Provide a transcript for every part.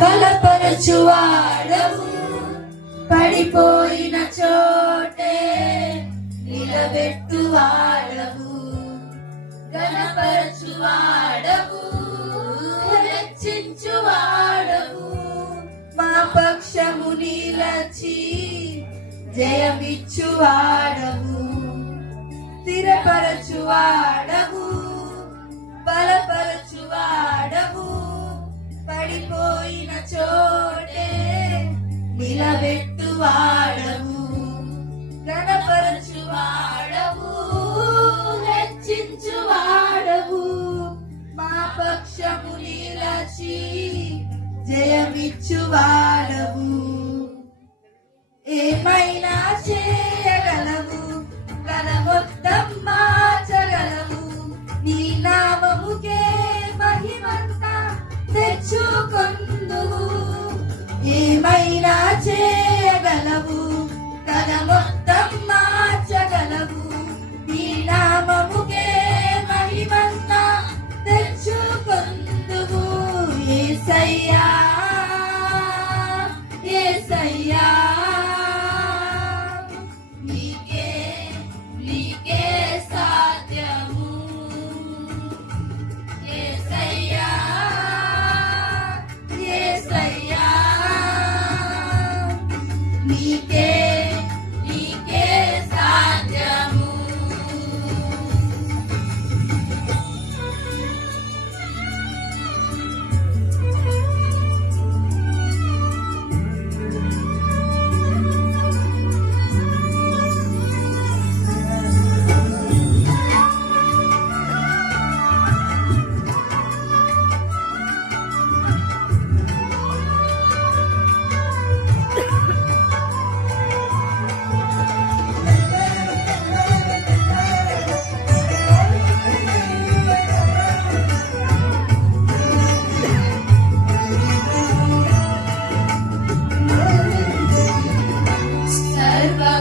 బలపరచువాడవు, పడిపోయిన చోటే నిలబెట్టువాడవు, ఘనపరచువాడవు, హెచ్చించువాడవు, మా పక్షము నిలచి జయమిచ్చువాడవు, స్థిరపరచువాడవు, బలపరచువాడవు, పడిపోయిన చోటే నిలబెట్టువాడవు, ఘనపరచువాడవు, హెచ్చించువాడవు, మా పక్షము నిలచి జయమిచ్చువాడవు. ఏమైనా చేయగలవు, తన మొత్తం మార్చగలవు, నీ నామముకే మహిమంతా తెచ్చుకొందువు. ఏమైనా చేయగలవు, తన మొత్తం మార్చగలవు, నీ నామముకే మహిమంతా తెచ్చుకొందువు. యేసయ్యా యేసయ్యా నీకే నీకే సాధ్యము. యేసయ్యా యేసయ్యా నీకే నీకే సాధ్యము.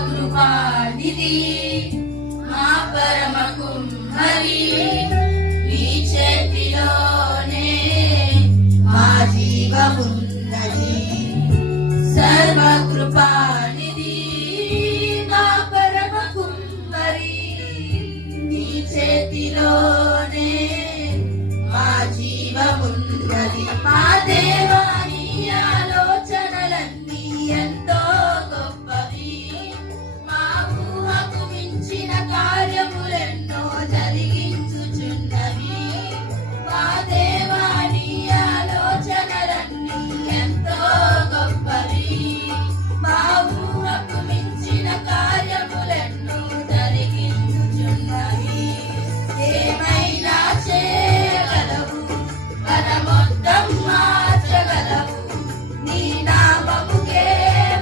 సర్వకృపానిధి మా పరమ కుమ్మరి, నీ చేతిలోనే మా జీవమున్నది. సర్వకృపానిధి మా పరమ కుమ్మరి, నీ చేతిలోనే మా జీవమున్నది. మా దేవా నీ ఆలోచనలన్నీ ఎంతో గొప్పవి, మా ఊహకు మించిన కార్యములెన్నో జరిగించుచున్నవి. మా దేవా నీ ఆలోచనలన్నీ ఎంతో గొప్పవి, మా ఊహకు మించిన కార్యములెన్నో జరిగించుచున్నవి. ఏమైనా చేయగలవు, తన మొత్తం మార్చగలవు, నీ నామముకే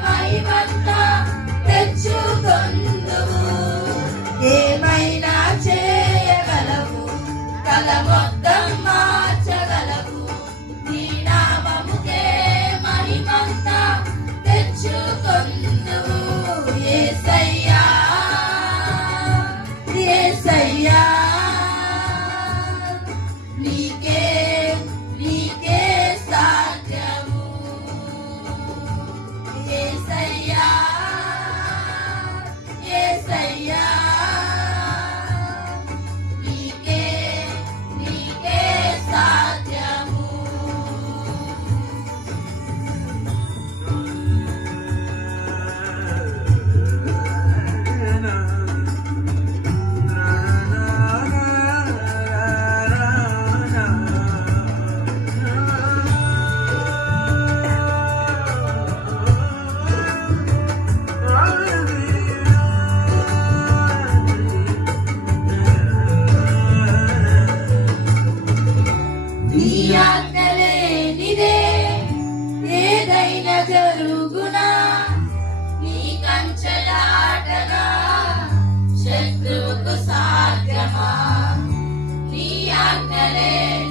మహిమంతా తెచ్చుకొందువు. ఏమైనా చేయగలవు, తన మొత్తం మార్చగలవు, నీ నామముకే మహిమంతా తెచ్చుకొందువు. యేసయ్యా యేసయ్యా నీకే నీకే సాధ్యము. యేసయ్యా యేసయ్యా నీకే నీకే సాధ్యము. నీ ఆజ్ఞ లేనిదే ఏదైనా జరుగునా, నీ కంచెలాటనా శత్రువుకు సాధ్యమా. నీ ఆజ్ఞ లేనిదే